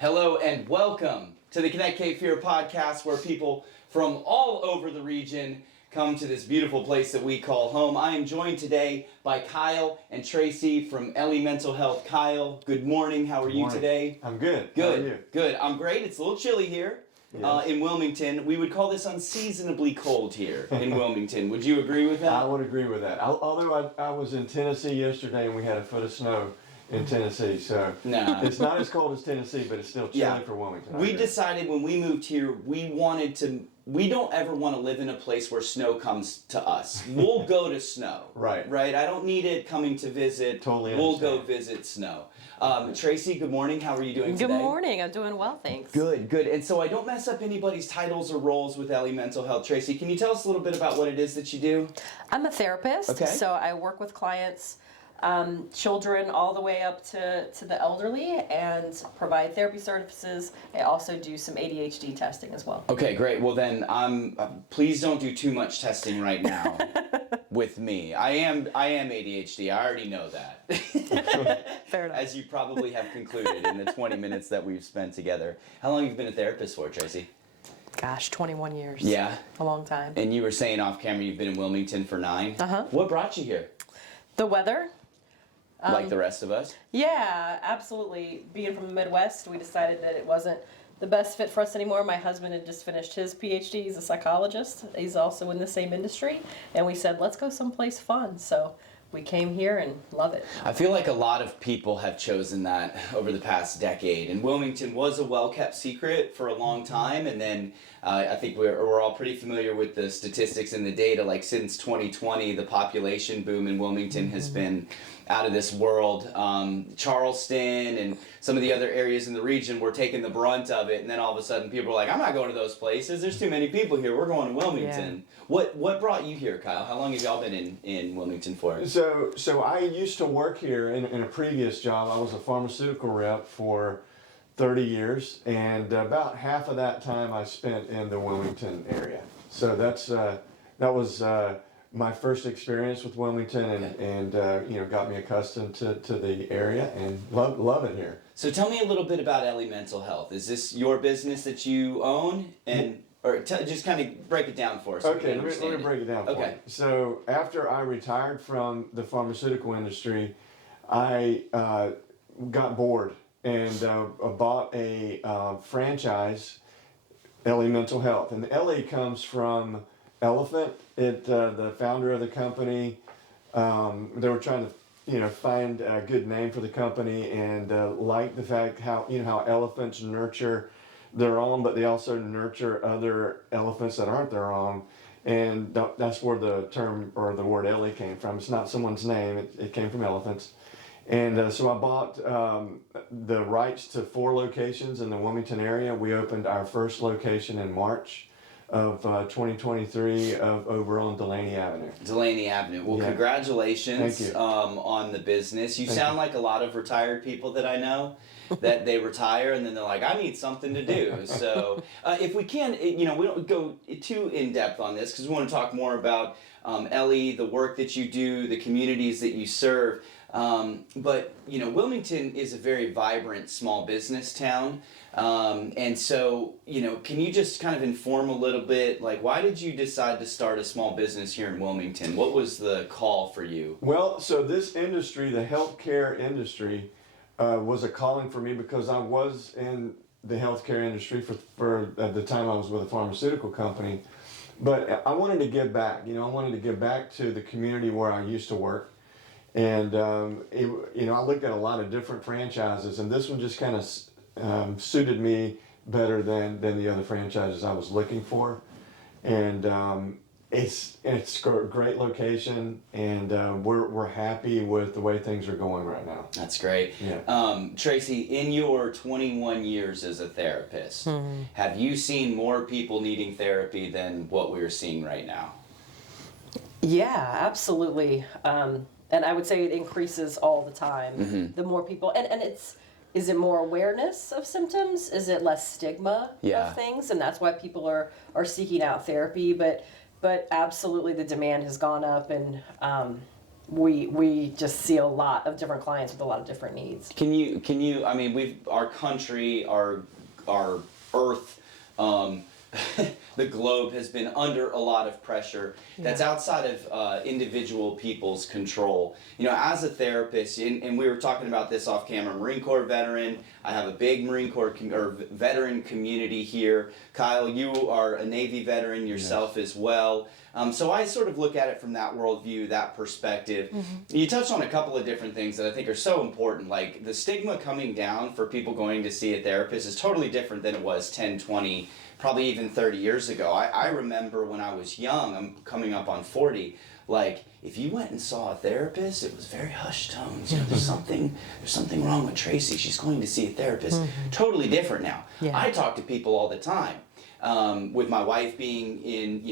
Hello and welcome to the Connect Cape Fear podcast, where people from all over the region come to this beautiful place that we call home. I am joined today by Kyle and Traci from Ellie Mental Health. Kyle, good morning. How are you today? I'm good. Good. How are you? Good. I'm great. It's a little chilly here in Wilmington. We would call this unseasonably cold here in Wilmington. Would you agree with that? I would agree with that. Although I was in Tennessee yesterday and we had a foot of snow in Tennessee, so it's not as cold as Tennessee, but it's still chilly for Wilmington. We decided when we moved here, we don't ever want to live in a place where snow comes to us. We'll go to snow. Right. I don't need it coming to visit. Totally We'll understand. go visit snow. Traci, good morning. How are you doing today? Good morning. I'm doing well, thanks. Good. And so I don't mess up anybody's titles or roles with Ellie Mental Health. Traci, can you tell us a little bit about what it is that you do? I'm a therapist, so I work with clients, children all the way up to the elderly, and provide therapy services. I also do some ADHD testing as well. Okay, great. Well then, please don't do too much testing right now with me. I am ADHD. I already know that. Fair enough. As you probably have concluded in the 20 minutes that we've spent together. How long have you been a therapist for, Traci? Gosh, 21 years. Yeah. A long time. And you were saying off camera you've been in Wilmington for 9. Uh-huh. What brought you here? The weather. Like the rest of us? Yeah, absolutely. Being from the Midwest, we decided that it wasn't the best fit for us anymore. My husband had just finished his PhD. He's a psychologist. He's also in the same industry. And we said, let's go someplace fun. So we came here and love it. I feel like a lot of people have chosen that over the past decade. And Wilmington was a well-kept secret for a long time. And then I think we're all pretty familiar with the statistics and the data. Like since 2020, the population boom in Wilmington has been out of this world. Charleston and some of the other areas in the region were taking the brunt of it. And then all of a sudden people are like, I'm not going to those places. There's too many people here. We're going to Wilmington. Yeah. What brought you here, Kyle? How long have y'all been in Wilmington for? So I used to work here in a previous job. I was a pharmaceutical rep for 30 years, and about half of that time I spent in the Wilmington area. So that was my first experience with Wilmington, and got me accustomed to the area, and love it here. So tell me a little bit about Ellie Mental Health. Is this your business that you own, just kind of break it down for us? Okay, let me break it down for you. Okay. So after I retired from the pharmaceutical industry, I got bored and bought a franchise, Ellie Mental Health. And Ellie comes from Elephant. The founder of the company, they were trying to find a good name for the company, and like the fact how elephants nurture their own, but they also nurture other elephants that aren't their own. And that's where the term or the word Ellie came from. It's not someone's name, it came from elephants. And so I bought the rights to 4 locations in the Wilmington area. We opened our first location in March of 2023 over on Delaney Avenue. Delaney Avenue. Well, congratulations. Thank you. On the business. You sound like a lot of retired people that I know, that they retire and then they're like, I need something to do. So if we can, we don't go too in depth on this because we want to talk more about Ellie, the work that you do, the communities that you serve. But Wilmington is a very vibrant small business town. And so, can you just kind of inform a little bit, like, why did you decide to start a small business here in Wilmington? What was the call for you? Well, so this industry, the healthcare industry, was a calling for me because I was in the healthcare industry for at the time I was with a pharmaceutical company. But I wanted to give back. I wanted to give back to the community where I used to work. And, I looked at a lot of different franchises, and this one just kind of suited me better than the other franchises I was looking for. And it's a great location, and we're happy with the way things are going right now. That's great. Yeah. Traci, in your 21 years as a therapist, have you seen more people needing therapy than what we're seeing right now? Yeah, absolutely. And I would say it increases all the time. The more people, and is it more awareness of symptoms? Is it less stigma of things? And that's why people are seeking out therapy. But absolutely the demand has gone up, and we just see a lot of different clients with a lot of different needs. Can you, I mean, our country, our earth, the globe has been under a lot of pressure that's outside of individual people's control. You know, as a therapist, and we were talking about this off camera, Marine Corps veteran, I have a big Marine Corps veteran community here. Kyle, you are a Navy veteran yourself as well. So I sort of look at it from that worldview, that perspective. You touched on a couple of different things that I think are so important, like the stigma coming down for people going to see a therapist is totally different than it was 10, 20, probably even 30 years ago. I remember when I was young, I'm coming up on 40, like if you went and saw a therapist, it was very hushed tones. You know, there's something wrong with Traci. She's going to see a therapist. Totally different now. I talk to people all the time. With my wife being in,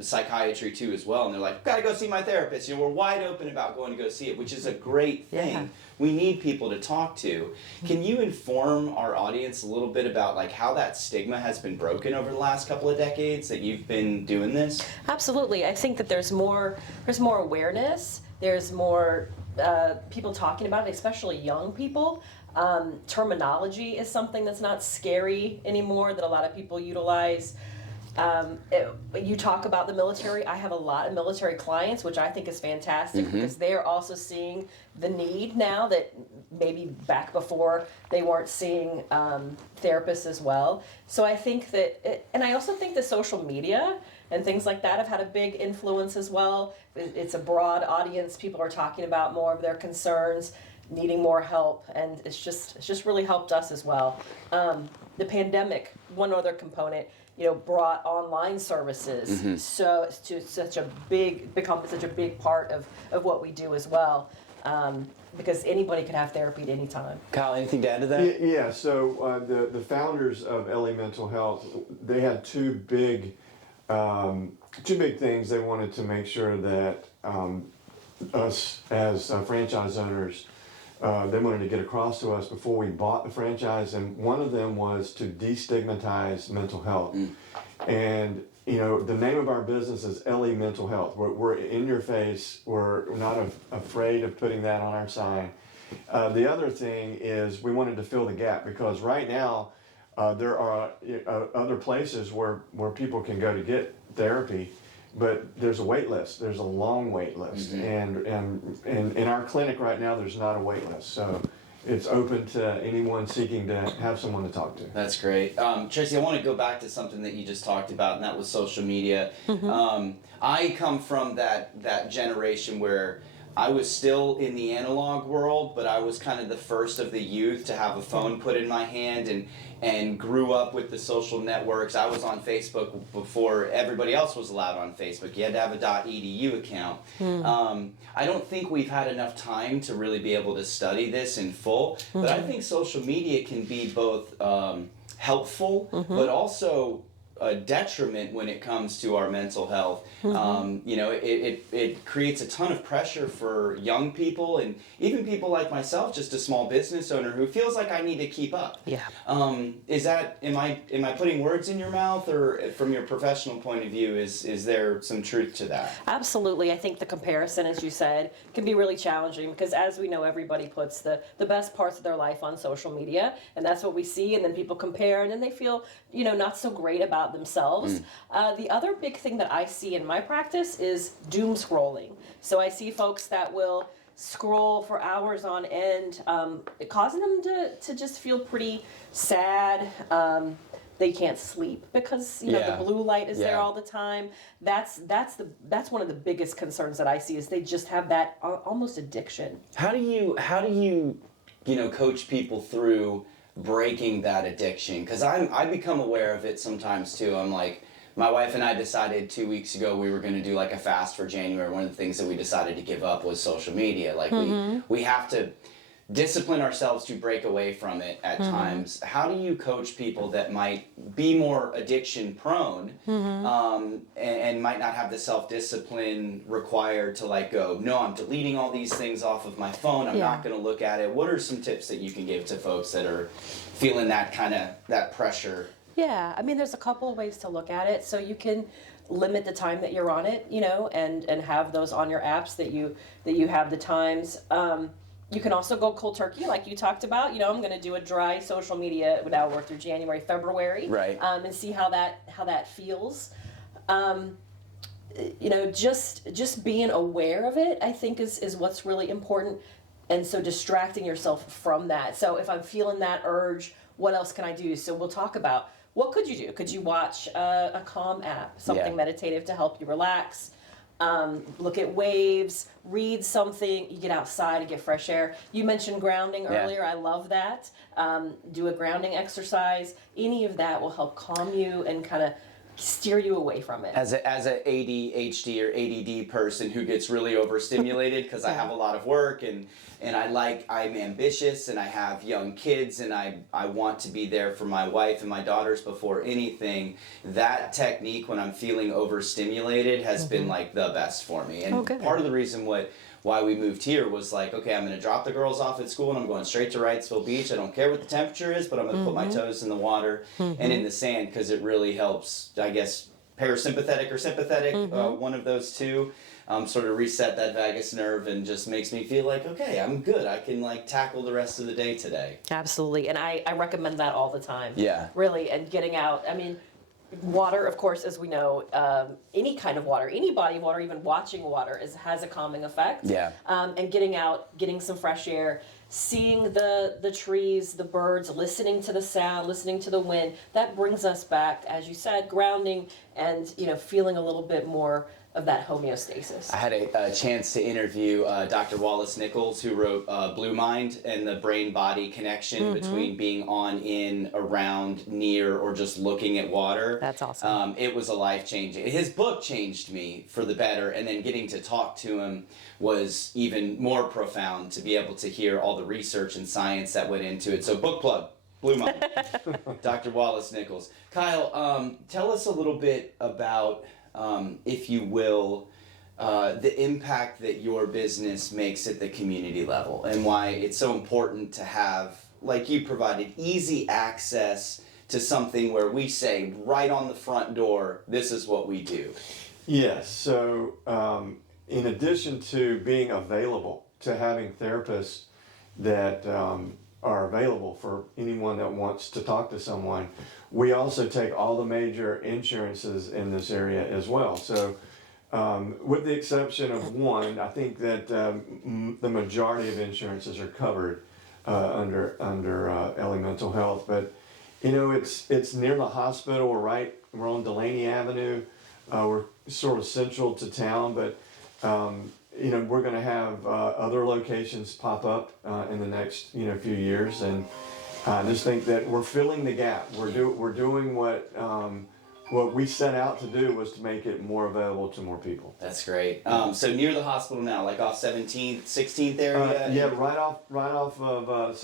psychiatry too as well, and they're like, gotta go see my therapist. You know, we're wide open about going to go see it, which is a great thing. Yeah. We need people to talk to. Can you inform our audience a little bit about like how that stigma has been broken over the last couple of decades that you've been doing this? Absolutely. I think that there's more awareness. There's more people talking about it, especially young people. Terminology is something that's not scary anymore that a lot of people utilize. You talk about the military. I have a lot of military clients, which I think is fantastic because they're also seeing the need now that maybe back before they weren't seeing therapists as well. So I think that, and I also think that social media and things like that have had a big influence as well. It's a broad audience. People are talking about more of their concerns, needing more help, and it's just really helped us as well. The pandemic, one other component, brought online services, so to become such a big part of what we do as well, because anybody can have therapy at any time. Kyle, anything to add to that? Yeah. So the founders of Ellie Mental Health, they had two big things they wanted to make sure that us as franchise owners, they wanted to get across to us before we bought the franchise, and one of them was to destigmatize mental health. And the name of our business is Ellie Mental Health. We're in your face. We're not afraid of putting that on our sign. The other thing is we wanted to fill the gap because right now there are other places where people can go to get therapy, but there's a wait list. There's a long wait list, and in our clinic right now, there's not a wait list. So it's open to anyone seeking to have someone to talk to. That's great. Traci, I want to go back to something that you just talked about, and that was social media. I come from that generation where I was still in the analog world, but I was kind of the first of the youth to have a phone put in my hand and grew up with the social networks. I was on Facebook before everybody else was allowed on Facebook. You had to have a .edu account. I don't think we've had enough time to really be able to study this in full, but I think social media can be both helpful, but also a detriment when it comes to our mental health. It creates a ton of pressure for young people and even people like myself, just a small business owner who feels like I need to keep up. Yeah. Am I putting words in your mouth, or from your professional point of view, is there some truth to that? Absolutely. I think the comparison, as you said, can be really challenging because, as we know, everybody puts the best parts of their life on social media, and that's what we see, and then people compare, and then they feel, not so great about themselves. The other big thing that I see in my practice is doom scrolling. So I see folks that will scroll for hours on end, causing them to just feel pretty sad. They can't sleep because the blue light is there all the time. That's one of the biggest concerns that I see is they just have that almost addiction. How do you coach people through breaking that addiction? Because I become aware of it sometimes too. I'm like, my wife and I decided 2 weeks ago we were going to do like a fast for January. One of the things that we decided to give up was social media. Like we have to discipline ourselves to break away from it at times. How do you coach people that might be more addiction prone and might not have the self-discipline required to go, no, I'm deleting all these things off of my phone, I'm not going to look at it? What are some tips that you can give to folks that are feeling that pressure? Yeah, I mean, there's a couple of ways to look at it. So you can limit the time that you're on it, you know, and have those on your apps that you have the times. You can also go cold turkey, like you talked about. You know, I'm going to do a dry social media. Now work through January, February, Right. And see how that feels. You know, just being aware of it, I think is what's really important. And so distracting yourself from that. So if I'm feeling that urge, what else can I do? So we'll talk about what could you do? Could you watch a calm app, something meditative to help you relax? Look at waves, read something, you get outside and get fresh air. You mentioned grounding earlier. I love that. Do a grounding exercise. Any of that will help calm you and kind of steer you away from it. As a ADHD or ADD person who gets really overstimulated because I have a lot of work and I'm ambitious and I have young kids and I want to be there for my wife and my daughters before anything, that technique when I'm feeling overstimulated has been like the best for me. And part of the reason why we moved here was like, okay, I'm going to drop the girls off at school and I'm going straight to Wrightsville Beach. I don't care what the temperature is, but I'm going to put my toes in the water and in the sand because it really helps, I guess, parasympathetic or sympathetic, one of those two, sort of reset that vagus nerve and just makes me feel like, okay, I'm good. I can like tackle the rest of the day today. Absolutely. And I recommend that all the time. Yeah. Really. And getting out. I mean, water, of course, as we know, any kind of water, any body of water, even watching water has a calming effect. Yeah. And getting out, getting some fresh air, seeing the trees, the birds, listening to the sound, listening to the wind, that brings us back, as you said, grounding and, you know, feeling a little bit more of that homeostasis. I had a chance to interview Dr. Wallace Nichols, who wrote Blue Mind and the brain-body connection between being on, in, around, near, or just looking at water. That's awesome. It was a life-changing. His book changed me for the better, and then getting to talk to him was even more profound to be able to hear all the research and science that went into it. So book plug. Blue Mind. Dr. Wallace Nichols. Kyle, tell us a little bit about, if you will, the impact that your business makes at the community level and why it's so important to have, like you provided, easy access to something where we say right on the front door, this is what we do. Yes, so in addition to being available, to having therapists that are available for anyone that wants to talk to someone, we also take all the major insurances in this area as well. So with the exception of one, I think that the majority of insurances are covered under Ellie Mental Health. But you know, it's near the hospital. We're on Delaney Avenue. We're sort of central to town, but you know, we're going to have other locations pop up in the next few years, and I just think that we're filling the gap. We're doing what we set out to do was to make it more available to more people. That's great. So near the hospital now, like off 17th, 16th area? Yeah, right off of,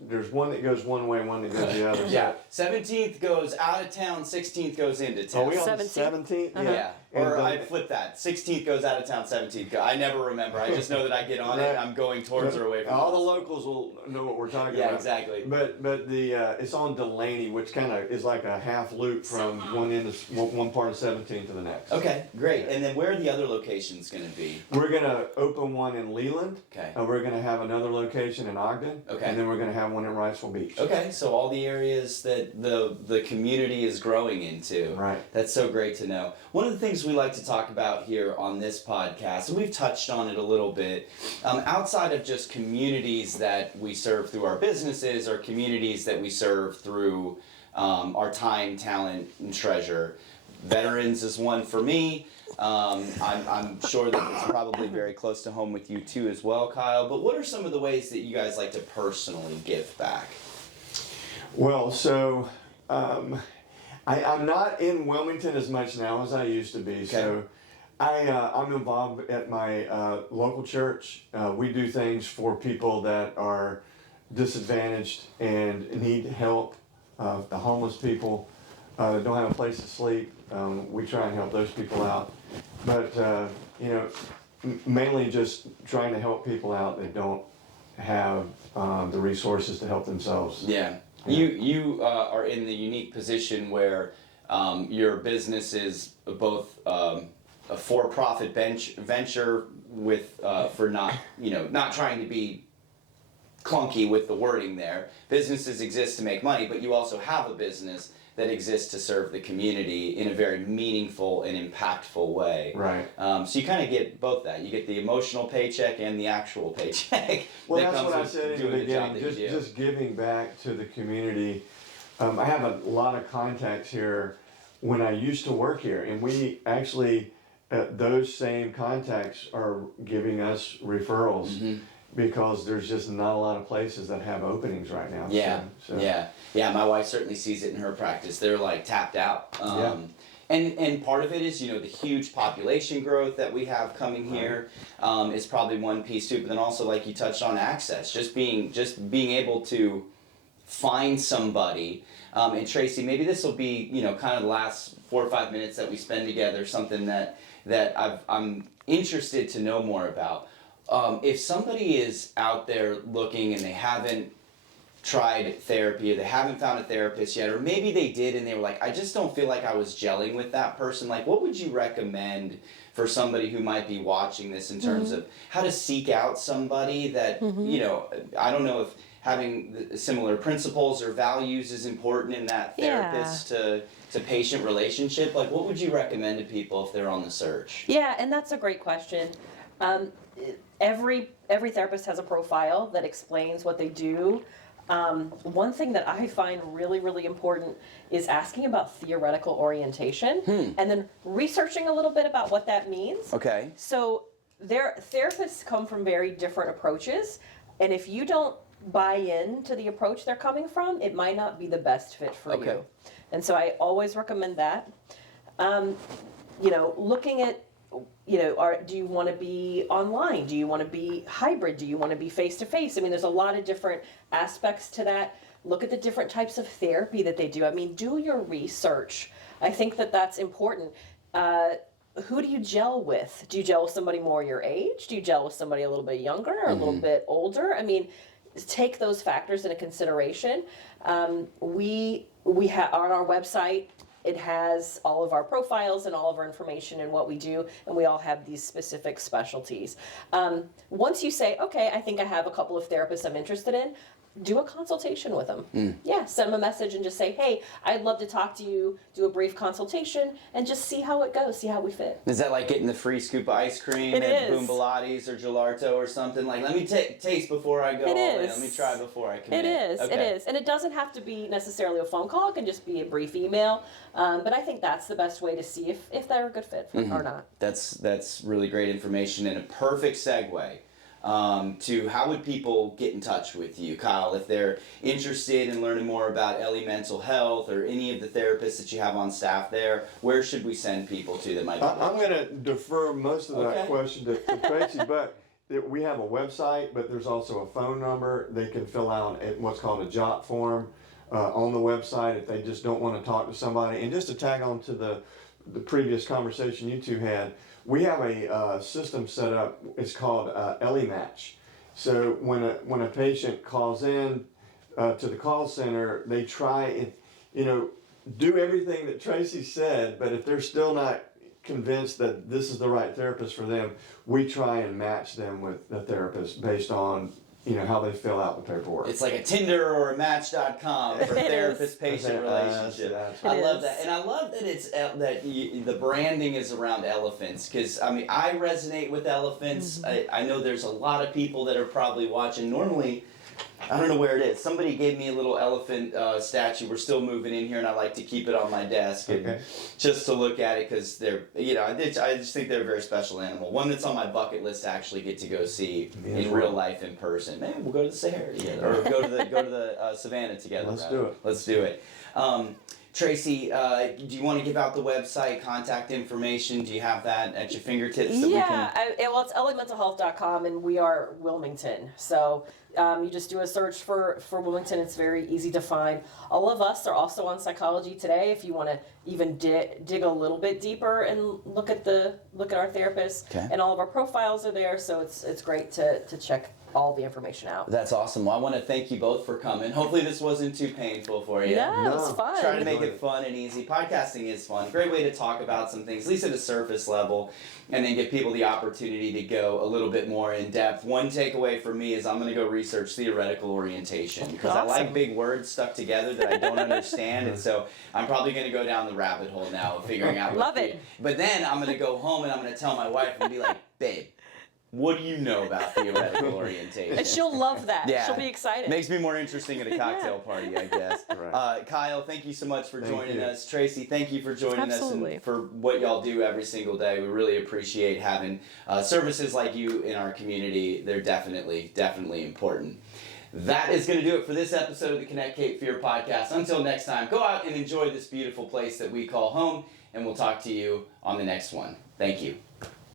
there's one that goes one way and one that goes the other. Yeah, 17th goes out of town, 16th goes into town. Are we on the 17th? 17th? Yeah. Or I flip that. 16th goes out of town, 17th goes. I never remember. I just know that I get on it and I'm going towards or away from all the hospital. locals will know what we're talking about. Yeah, exactly. But the it's on Delaney, which kind of is like a half loop from one part of 17 to the next. Okay, great. And then where are the other locations going to be? We're going to open one in Leland. Okay. We're going to have another location in Ogden. Okay. And then we're going to have one in Wrightsville Beach. Okay, so all the areas that the community is growing into. Right. That's so great to know. One of the things we like to talk about here on this podcast, and we've touched on it a little bit, outside of just communities that we serve through our businesses or communities that we serve through our time, talent, and treasure. Veterans is one for me. I'm sure that it's probably very close to home with you too as well, Kyle. But what are some of the ways that you guys like to personally give back? Well, so I'm not in Wilmington as much now as I used to be. Okay. So I'm involved at my local church. We do things for people that are disadvantaged and need help. The homeless people that don't have a place to sleep. We try and help those people out. But, mainly just trying to help people out that don't have the resources to help themselves. Yeah. You are in the unique position where Your business is both a for-profit venture with for not not trying to be clunky with the wording there. Businesses exist to make money, but you also have a business that exists to serve the community in a very meaningful and impactful way. Right. So you kind of get both that. You get the emotional paycheck and the actual paycheck. Well, that that's comes what I with said in the doing job beginning, that you do. just giving back to the community. I have a lot of contacts here when I used to work here, and we actually, those same contacts are giving us referrals. Mm-hmm. Because there's just not a lot of places that have openings right now. Yeah, so. yeah. My wife certainly sees it in her practice. They're like tapped out. And part of it is the huge population growth that we have coming here is probably one piece too. But then also, like you touched on, access. Just being able to find somebody. And Traci, maybe this will be kind of the last 4 or 5 minutes that we spend together. Something that I'm interested to know more about. If somebody is out there looking and they haven't tried therapy or they haven't found a therapist yet, or maybe they did and they were like, I just don't feel like I was gelling with that person, like what would you recommend for somebody who might be watching this in terms of how to seek out somebody that, I don't know if having similar principles or values is important in that therapist to patient relationship. Like what would you recommend to people if they're on the search? Yeah, and that's a great question. Every therapist has a profile that explains what they do. One thing that I find really, really important is asking about theoretical orientation and then researching a little bit about what that means. Okay. So therapists come from very different approaches, and if you don't buy into the approach they're coming from, it might not be the best fit for you. And so I always recommend that. Looking at do you want to be online? Do you want to be hybrid? Do you want to be face-to-face? I mean, there's a lot of different aspects to that. Look at the different types of therapy that they do. I mean, do your research. I think that that's important. Who do you gel with? Do you gel with somebody more your age? Do you gel with somebody a little bit younger or a little bit older? I mean, take those factors into consideration. We have on our website, it has all of our profiles and all of our information and what we do, and we all have these specific specialties. Once you say, okay, I think I have a couple of therapists I'm interested in, do a consultation with them. Yeah, send them a message and just say, hey, I'd love to talk to you, do a brief consultation, and just see how it goes, see how we fit. Is that like getting the free scoop of ice cream at Boom Pilates or Gelato or something? Like, let me taste before I go all in. Let me try before I commit. It is. And it doesn't have to be necessarily a phone call. It can just be a brief email. But I think that's the best way to see if they're a good fit or not. That's really great information and a perfect segue to how would people get in touch with you, Kyle, if they're interested in learning more about Ellie Mental Health or any of the therapists that you have on staff there. Where should we send people to that might be I'm going to defer most of that question to Traci, but we have a website, but there's also a phone number. They can fill out what's called a JOT form on the website if they just don't want to talk to somebody. And just to tag on to the previous conversation you two had, we have a system set up. It's called Ellie Match. So when a patient calls in to the call center, they try and do everything that Traci said. But if they're still not convinced that this is the right therapist for them, we try and match them with the therapist based on how they fill out the paperwork. It's like a Tinder or a Match.com for therapist-patient relationship. I love that, and I love that it's the branding is around elephants because I resonate with elephants. I know there's a lot of people that are probably watching. Normally, I don't know where it is. Somebody gave me a little elephant statue. We're still moving in here, and I like to keep it on my desk and just to look at it because they're, I just think they're a very special animal. One that's on my bucket list to actually get to go see in real life in person. Maybe we'll go to the Sahara together, or go to the savannah together. Let's do it. Traci, do you want to give out the website, contact information? Do you have that at your fingertips? It's elliementalhealth.com, and we are Wilmington. So you just do a search for Wilmington. It's very easy to find. All of us are also on Psychology Today. If you want to even dig a little bit deeper and look at our therapists, and all of our profiles are there. So it's great to check all the information out. That's awesome. Well, I want to thank you both for coming. Hopefully this wasn't too painful for you. Yeah, it was fun. Trying to make it fun and easy. Podcasting is fun. Great way to talk about some things, at least at a surface level, and then give people the opportunity to go a little bit more in depth. One takeaway for me is I'm going to go research theoretical orientation because I like big words stuck together that I don't understand, and so I'm probably going to go down the rabbit hole now of figuring out. Love it. But then I'm going to go home and I'm going to tell my wife and be like, babe, what do you know about theoretical orientation? And she'll love that. Yeah. She'll be excited. Makes me more interesting at a cocktail party, I guess. Right. Kyle, thank you so much for joining you. us. Traci, thank you for joining us Absolutely. and for what y'all do every single day. We really appreciate having services like you in our community. They're definitely important. That is going to do it for this episode of the Connect Cape Fear podcast. Until next time, go out and enjoy this beautiful place that we call home, and we'll talk to you on the next one. Thank you.